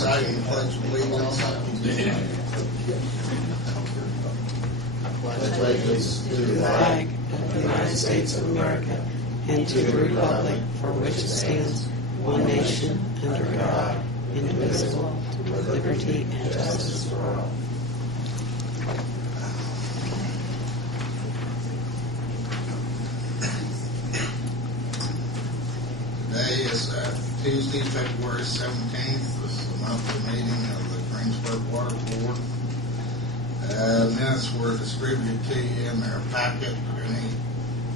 reciting pledge allegiance. Pledge allegiance to the flag of the United States of America and to the republic for which it stands, one nation, under God, indivisible, with liberty and justice for all. Today is Tuesday, February 17th. This is the monthly meeting of the Greensburg Water Board. Minutes were distributed to you in their packet. Are there any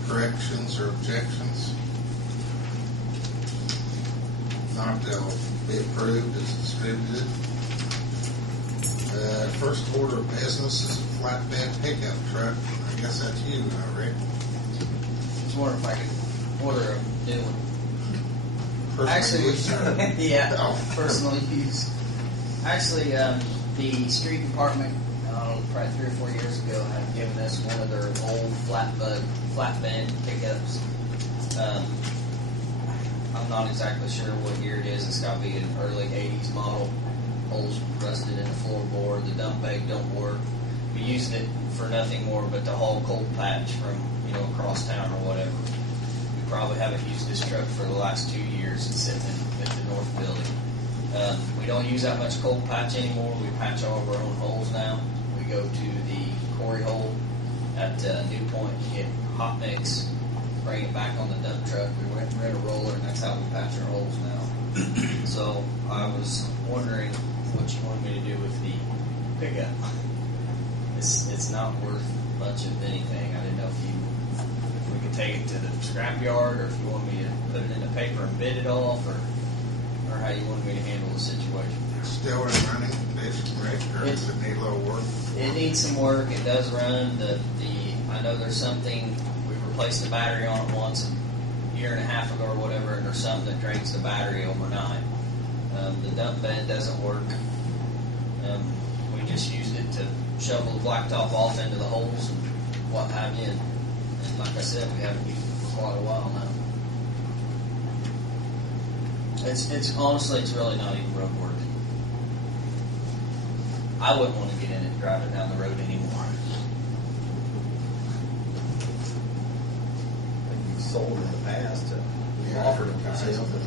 corrections or objections? If not, they'll be approved as distributed. First order of business is a flatbed pickup truck. I guess that's you, Rick. Just wondering if I could order a new one. Personal use, or- Yeah, Oh. personal use. Actually, the street department, probably 3 or 4 years ago, had given us one of their old flatbed pickups. I'm not exactly sure what year it is. It's got to be an early 80s model. Holes rusted in the floorboard. The dump bag don't work. We used it for nothing more but to haul cold patch from across town or whatever. We probably haven't used this truck for the last 2 years. It's sitting at the north building. We don't use that much cold patch anymore. We patch all of our own holes now. We go to the quarry hole at New Point, get hot mix, bring it back on the dump truck. We rent a roller, and that's how we patch our holes now. So I was wondering what you wanted me to do with the pickup. It's not worth much of anything. I didn't know if we could take it to the scrap yard, or if you want me to put it in the paper and bid it off, or how you wanted me to handle the situation. Still in running condition, Rick, or does it need a little work? It needs some work. It does run. I know there's something, we replaced the battery on it once a year and a half ago or whatever, and there's something that drains the battery overnight. The dump bed doesn't work. We just used it to shovel the blacktop off into the holes and what have you. And like I said, we haven't used it for quite a while now. It's honestly, it's really not even road work. I wouldn't want to get in it and drive it down the road anymore. You've sold in the past. We've offered them to sale, but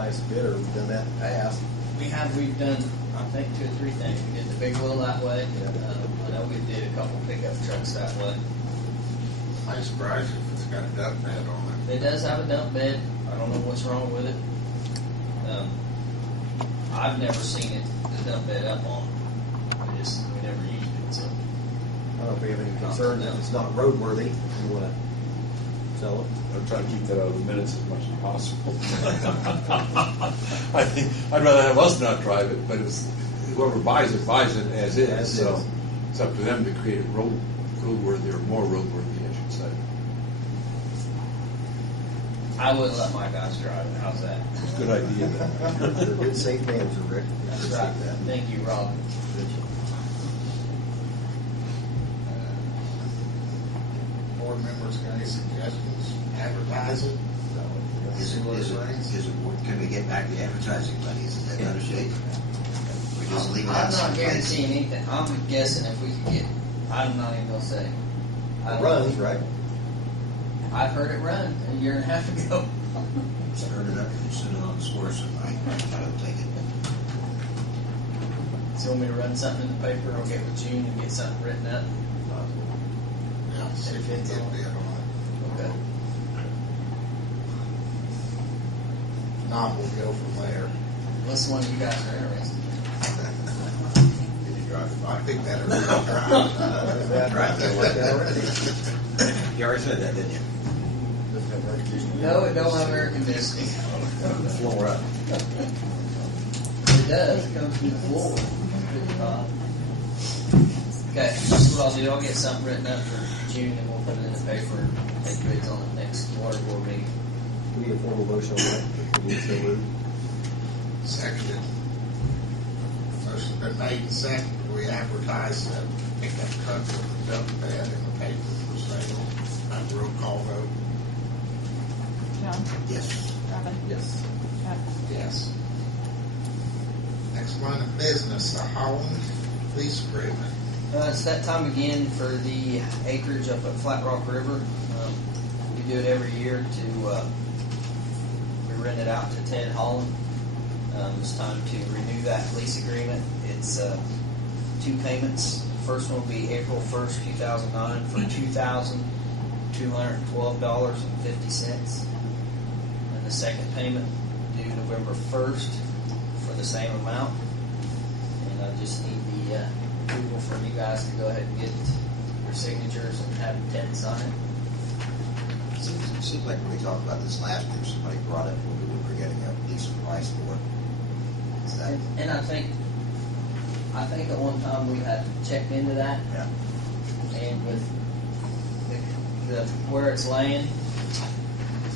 highest bidder, we've done that in the past. We've done, I think, 2 or 3 things. We did the big wheel that way. I know we did a couple pickup trucks that way. I'm surprised if it's got a dump bed on It does have a dump bed. I don't know what's wrong with it. I've never seen it, the dump bed up on. We never used it, so. I don't know if we have any concern that it's not roadworthy, if you want to sell it. I'm trying to keep that out of the minutes as much as possible. I think I'd rather have us not drive it, but it's, whoever buys it as is. As so is. it's up to them to create it roadworthy or more roadworthy, I should say. I wouldn't let my guys drive it. How's that? Good idea. You're a good safe manager, Rick. That's Appreciate right. that. Thank you, Rob. Board members got any suggestions? Advertise it? Can we get back the advertising money? Is that better shape? We just leave it I'm out not someplace? guaranteeing anything. I'm guessing if we could get, I'm not even going to say. It runs, right? I've heard it run a year and a half ago. Start it up and sit it on the score somewhere. I'll take it. So you want me to run something in the paper? I'll get with June and get something written up. Yeah, see if you can get a bid on it. Okay. If not, we'll go from there. Unless one of you guys are interested. Did you drive it? I think that'll be a drive. That right there, like that already. You already said that, didn't you? Doesn't have air conditioning. No, it don't have air conditioning. The floor up. It does. It comes through the floor. Okay, that's what I'll do. I'll get something written up for June and we'll put it in the paper and take bids on the next water board meeting. We need a formal motion on that. We need to move. Seconded. Motion's been made and seconded. We advertise the pickup truck with the dump bed in the paper for sale. Have a roll call vote. John? Yes. Robin? Yes. Chuck? Yes. Next Next line of business, the Holland lease agreement. It's that time again for the acreage up at Flat Rock River. We do it every year to, we rent it out to Ted Holland. It's time to renew that lease agreement. It's 2 payments. First one will be April 1st, 2009 for $2,212.50. And the second payment due November 1st for the same amount. And I just need the approval from you guys to go ahead and get your signatures and have Ted sign it. Seems like when we talked about this last year, somebody brought it, we were getting a decent price for it. Is that? And I think at one time we had checked into that, Yeah. and with the where it's laying,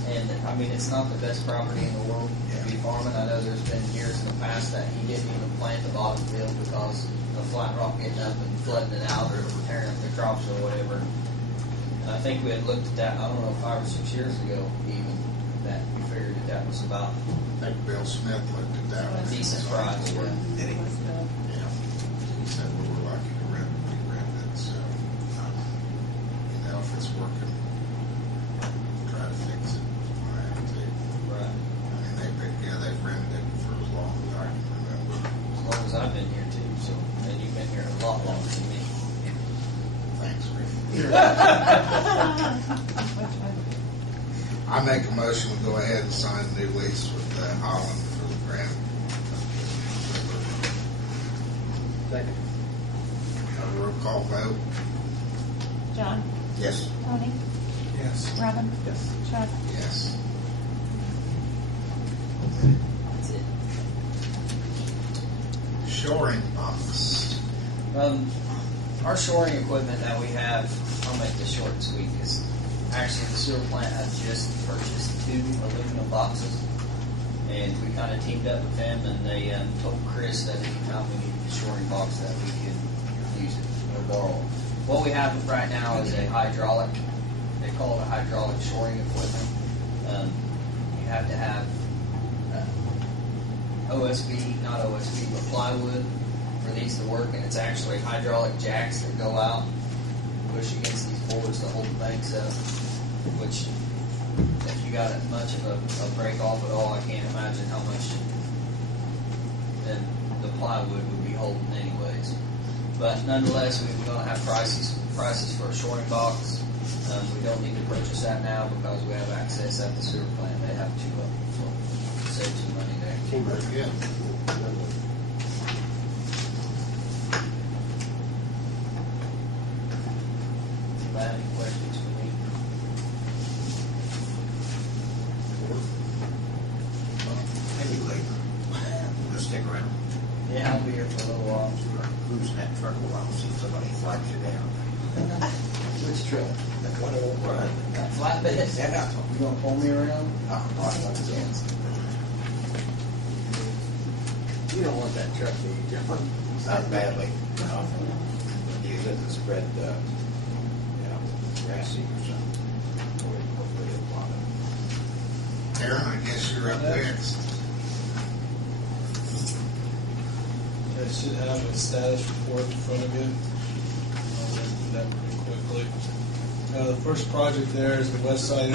and I mean, it's not the best property in the world to be farming. I know there's been years in the past that he didn't even plant the bottom field because of Flat Rock getting up and flooding it out or tearing up the crops or whatever. And I think we had looked at that, I don't know, 5 or 6 years ago even, that we figured that was about I think Bill Smith looked at that a one. decent price. Yeah. Did he? Yeah. He said we were lucky to rent it, so, if it's working, try to fix it. I have to. Right. I mean, they've rented it for as long as I can remember. As long as I've been here too, so, and you've been here a lot longer than me. Thanks, Rick. I make a motion to go ahead and sign the new lease with Holland for the grant. Second. A roll call vote? John, Yes. Tony, Yes. Robin, Yes. Chuck. Yes. That's it. Shoring box. Our shoring equipment that we have, I'll make this short and sweet, because actually the sewer plant has just purchased 2 aluminum boxes, and we kind of teamed up with them, and they told Chris that anytime we need a shoring box that we could use it or borrow it. What we have right now is a hydraulic, they call it a hydraulic shoring equipment. You have to have OSB, not OSB, but plywood for these to work, and it's actually hydraulic jacks that go out, push against these boards to hold the banks up, which if you got much of a break off at all, I can't imagine how much then the plywood would be holding anyways. But nonetheless, we're going to have prices for a shoring box. We don't need to purchase that now because we have access at the sewer plant. They have 2 of them, so save some money there. Very good. If I have any questions for me. Maybe later. We'll stick around. Yeah, I'll be here for a little while. Cruise in that truck a while, see if somebody flags you down. Which truck? That one won't run. Got flatbed? Yeah. You gonna pull me around? You don't want that truck, do you, John? Not badly. Use it to spread, grass seed or something. Hopefully it'll plant it. Aaron, I guess you're up next. You guys should have a status report in front of you. I'll run through that pretty quickly. The first project there is the west side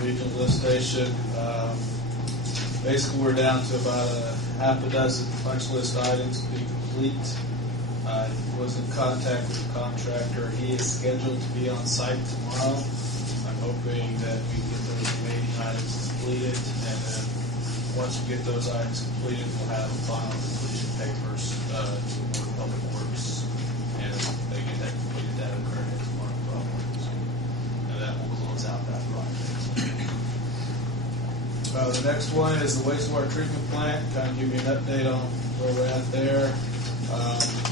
regional lift station. Basically, we're down to about a half a dozen punch list items to be complete. I was in contact with the contractor. He is scheduled to be on site tomorrow. I'm hoping that we can get those remaining items completed, and then once we get those items completed, we'll have final completion papers to award Public Works, and they get that completed, that occur next month probably. And that will close out that project. The next one is the wastewater treatment plant. Kind of give you an update on where we're at there.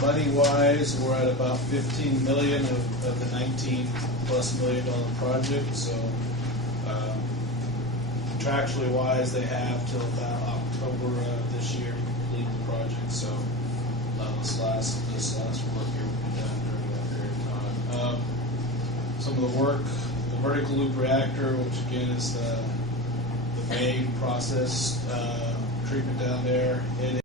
Money-wise, we're at about $15 million of the $19+ million project. So, contractually wise, they have till about October of this year to complete the project. So, this last work here will be done during that period of time. Some of the work, the vertical loop reactor, which again is the main process treatment down there. It